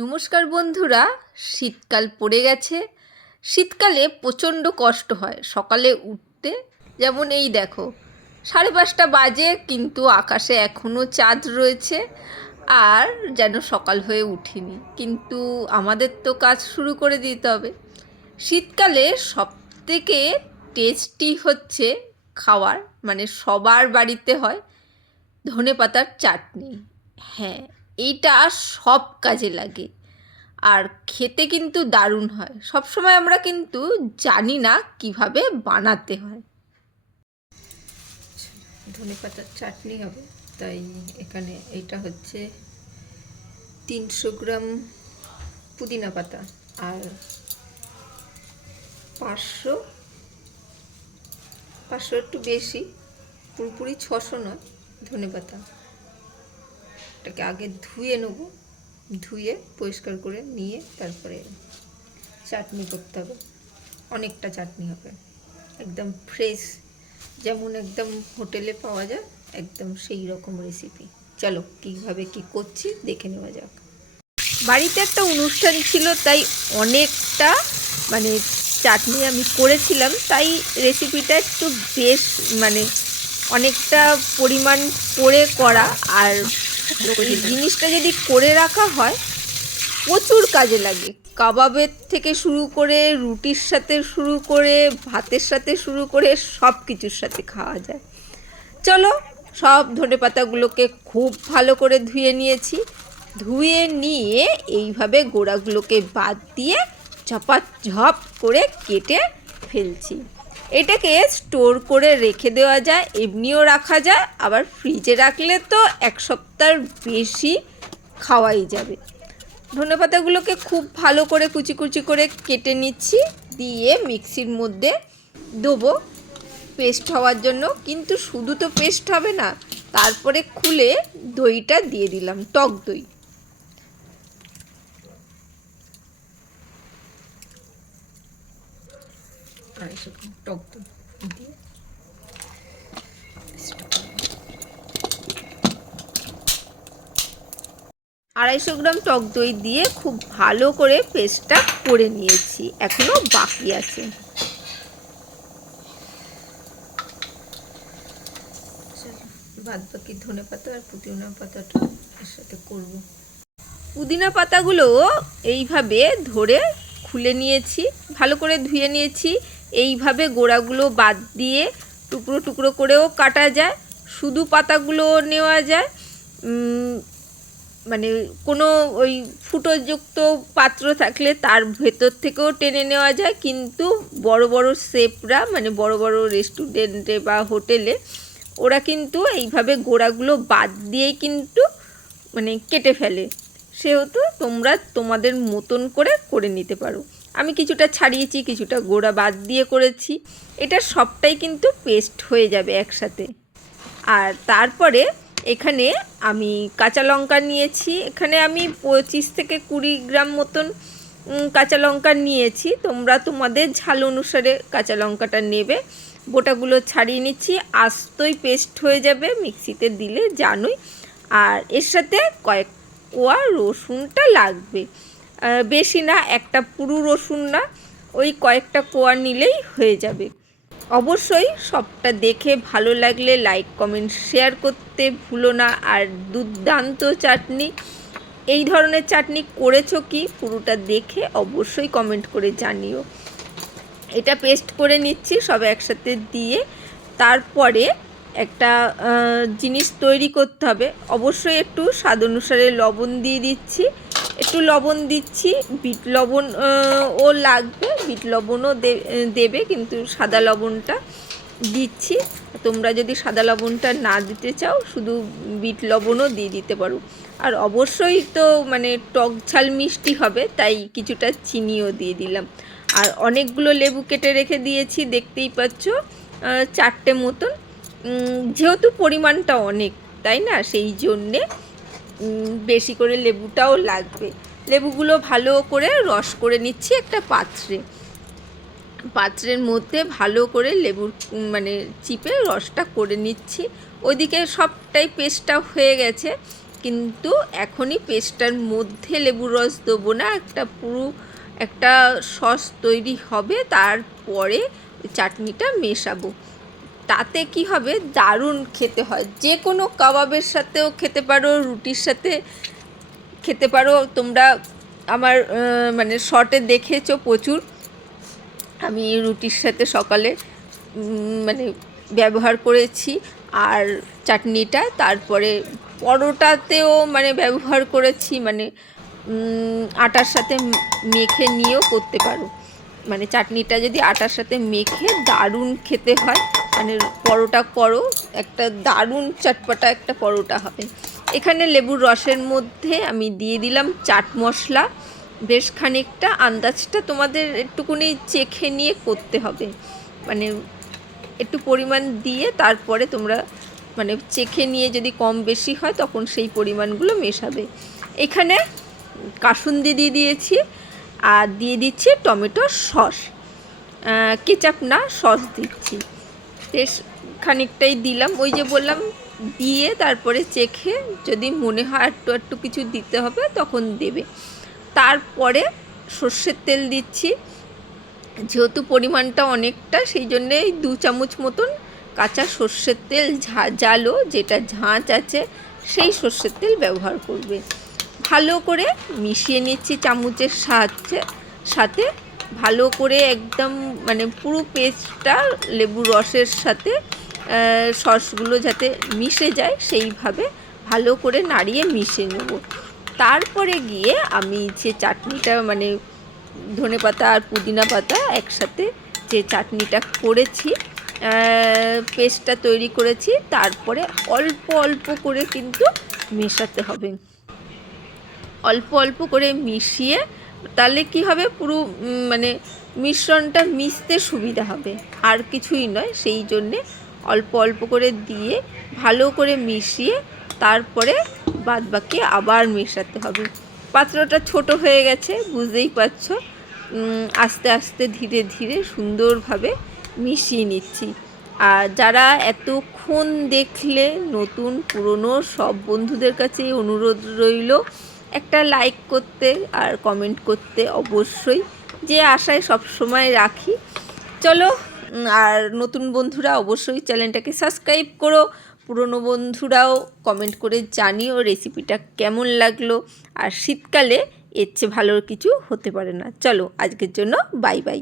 নমস্কার বন্ধুরা, শীতকাল পড়ে গেছে। শীতকালে প্রচণ্ড কষ্ট হয় সকালে উঠতে। যেমন এই দেখো, 5:30 বাজে কিন্তু আকাশে এখনও চাঁদ রয়েছে আর যেন সকাল হয়ে উঠিনি, কিন্তু আমাদের তো কাজ শুরু করে দিতে হবে। শীতকালে সবথেকে টেস্টি হচ্ছে খাওয়ার, মানে সবার বাড়িতে হয় ধনেপাতার চাটনি। হ্যাঁ, এইটা সব কাজে লাগে আর খেতে কিন্তু দারুণ হয়। সবসময় আমরা কিন্তু জানি না কিভাবে বানাতে হয়। ধনেপাতার চাটনি হবে, তাই এখানে এইটা হচ্ছে 300 গ্রাম পুদিনা পাতা আর 500 একটু বেশি, পুরোপুরি 600 নয়, ধনেপাতা। এটাকে আগে ধুয়ে নেব, ধুয়ে পরিষ্কার করে নিয়ে তারপরে চাটনি করতে হবে। অনেকটা চাটনি হবে, একদম ফ্রেশ, যেমন একদম হোটেলে পাওয়া যায়, একদম সেই রকম রেসিপি। চলো কীভাবে কি করছি দেখে নেওয়া যাক। বাড়িতে একটা অনুষ্ঠান ছিল, তাই অনেকটা মানে চাটনি আমি করেছিলাম, তাই রেসিপিটা একটু বেশ মানে অনেকটা পরিমাণ করে করা। আর এই জিনিসটা যদি করে রাখা হয় প্রচুর কাজে লাগে। কাবাবের থেকে শুরু করে, রুটির সাথে শুরু করে, ভাতের সাথে শুরু করে সব কিছুর সাথে খাওয়া যায়। চলো, সব ধনেপাতাগুলোকে খুব ভালো করে ধুয়ে নিয়েছি। ধুয়ে নিয়ে এইভাবে গোড়াগুলোকে বাদ দিয়ে ঝপাঝপ করে কেটে ফেলছি। এটাকে স্টোর করে রেখে দেওয়া যায়, এমনিও রাখা যায়, আবার ফ্রিজে রাখলে তো 1 সপ্তাহের বেশি খাওয়াই যাবে। ধনেপাতাগুলোকে খুব ভালো করে কুচি কুচি করে কেটে নিচ্ছি, দিয়ে মিক্সির মধ্যে দেবো পেস্ট হওয়ার জন্য। কিন্তু শুধু তো পেস্ট হবে না, তারপরে খুলে দইটা দিয়ে দিলাম, টক দই। টক দই দিয়ে 250 গ্রাম টক দই দিয়ে খুব ভালো করে পেস্টটা করে নিয়েছি, এখনো বাকি আছে। বাদ বাকি ধনেপাতা আর পুদিনা পাতাটা এর সাথে করব। পুদিনা পাতাগুলো এইভাবে ধরে খুলে নিয়েছি, ভালো করে ধুয়ে নিয়েছি। এইভাবে গোড়াগুলো বাদ দিয়ে টুকরো টুকরো করেও কাটা যায়, শুধু পাতাগুলো নেওয়া যায়। মানে কোনো ওই ফুটোযুক্ত পাত্র থাকলে তার ভেতর থেকেও টেনে নেওয়া যায়, কিন্তু বড় বড় শেফরা, মানে বড় বড় রেস্টুরেন্টে বা হোটেলে ওরা কিন্তু এইভাবে গোড়াগুলো বাদ দিয়েই কিন্তু মানে কেটে ফেলে। সেহেতু তোমরা তোমাদের মতন করে করে নিতে পারো। আমি কিছুটা ছাড়িয়েছি, কিছুটা গোড়া বাদ দিয়ে করেছি। এটা সবটাই কিন্তু পেস্ট হয়ে যাবে একসাথে। আর তারপরে এখানে আমি কাঁচা লঙ্কা নিয়েছি, এখানে আমি 25 থেকে 20 গ্রাম মতন কাঁচা লঙ্কা নিয়েছি। তোমরা তোমাদের ঝাল অনুসারে কাঁচা লঙ্কাটা নেবে। বোটাগুলো ছাড়িয়ে নিচ্ছি, আস্তই পেস্ট হয়ে যাবে মিক্সিতে দিলে, জানোই। আর এর সাথে কয়েক কোয়া রসুনটা লাগবে, বেশি না, একটা পুরো রসুন না, ওই কয়েকটা কোয়া নিলেই হয়ে যাবে। অবশ্যই সবটা দেখে ভালো লাগলে লাইক কমেন্ট শেয়ার করতে ভুলো না। আর দুর্দান্ত চাটনি, এই ধরনের চাটনি করেছো কি পুরোটা দেখে অবশ্যই কমেন্ট করে জানিও। এটা পেস্ট করে নিচ্ছি সব একসাথে দিয়ে। তারপরে একটা জিনিস তৈরি করতে হবে, অবশ্যই একটু স্বাদ অনুসারে লবণ দিয়ে দিচ্ছি, একটু লবণ দিচ্ছি, বিট লবণ ও লাগবে, বিট লবণও দেবে, কিন্তু সাদা লবণটা দিচ্ছি। তোমরা যদি সাদা লবণটা না দিতে চাও শুধু বিট লবণও দিয়ে দিতে পারো। আর অবশ্যই তো মানে টক ঝাল মিষ্টি হবে, তাই কিছুটা চিনিও দিয়ে দিলাম। আর অনেকগুলো লেবু কেটে রেখে দিয়েছি, দেখতেই পাচ্ছ 4টে মতন। যেহেতু পরিমাণটা অনেক, তাই না, সেই জন্যে বেশি করে লেবুটাও লাগবে। লেবুগুলো ভালো করে রস করে নিচ্ছি একটা পাত্রের মধ্যে, ভালো করে লেবুর মানে চিপে রসটা করে নিচ্ছি। ওইদিকে সবটাই পেস্টটা হয়ে গেছে, কিন্তু এখনই পেস্টটার মধ্যে লেবুর রস দেবো না, পুরো একটা সস তৈরি হবে, তারপরে চাটনিটা মেশাবো। তাতে কি হবে, দারুণ খেতে হয়। যে কোনো কাবাবের সাথেও খেতে পারো, রুটির সাথে খেতে পারো। তোমরা আমার মানে শর্টে দেখেছো প্রচুর, আমি রুটির সাথে সকালে মানে ব্যবহার করেছি। আর চাটনিটা তারপরে পরোটাতেও মানে ব্যবহার করেছি, মানে আটার সাথে মেখে নিয়েও করতে পারো। মানে চাটনিটা যদি আটার সাথে মেখে দারুণ খেতে হয়, মানে পরোটা করো, একটা দারুণ চটপটা একটা পরোটা হবে। এখানে লেবুর রসের মধ্যে আমি দিয়ে দিলাম চাট মশলা বেশ খানিকটা। আন্দাজটা তোমাদের একটুকুনি চেখে নিয়ে করতে হবে, মানে একটু পরিমাণ দিয়ে তারপরে তোমরা মানে চেখে নিয়ে যদি কম বেশি হয় তখন সেই পরিমাণগুলো মেশাবে। এখানে কাসুন্দি দিয়ে দিয়েছি, আর দিয়ে দিচ্ছি টমেটো সস, কেচাপ না, সস দিচ্ছি। বেশ খানিকটাই দিলাম, ওই যে বললাম, দিয়ে তারপরে চেখে যদি মনে হয় একটু কিছু দিতে হবে তখন দেবে। তারপরে সর্ষের তেল দিচ্ছি, যেহেতু পরিমাণটা অনেকটা, সেই জন্যে 2 চামচ মতন কাঁচা সর্ষের তেল, জালো যেটা ঝাঁঝ আছে সেই সর্ষের তেল ব্যবহার করবে। ভালো করে মিশিয়ে নিচ্ছি চামচের সাথে, ভালো করে একদম মানে পুরো পেস্টটা লেবুর রসের সাথে সসগুলো যাতে মিশে যায় সেইভাবে ভালো করে নাড়িয়ে মিশিয়ে নেব। তারপরে গিয়ে আমি যে চাটনিটা মানে ধনেপাতা আর পুদিনা পাতা একসাথে যে চাটনিটা করেছি, পেস্টটা তৈরি করেছি, তারপরে অল্প অল্প করে কিন্তু মেশাতে হবে। অল্প অল্প করে মিশিয়ে, তাহলে কি হবে, পুরো মানে মিশ্রণটা মিশতে সুবিধা হবে, আর কিছুই নয়। সেই জন্যে অল্প অল্প করে দিয়ে ভালো করে মিশিয়ে তারপরে বাদবাকি আবার মেশাতে হবে। পাত্রটা ছোট হয়ে গেছে, বুঝতেই পারছো। আস্তে আস্তে ধীরে ধীরে সুন্দরভাবে মিশিয়ে নিচ্ছি। আর যারা এতক্ষণ দেখলে, নতুন পুরনো সব বন্ধুদের কাছে অনুরোধ রইল একটা লাইক করতে আর কমেন্ট করতে অবশ্যই, যে আশায় সবসময় রাখি। চলো, আর নতুন বন্ধুরা অবশ্যই চ্যানেলটাকে সাবস্ক্রাইব করো, পুরনো বন্ধুরাও কমেন্ট করে জানিও রেসিপিটা কেমন লাগলো। আর শীতকালে এর চেয়ে ভালো কিছু হতে পারে না। চলো, আজকের জন্য বাই বাই।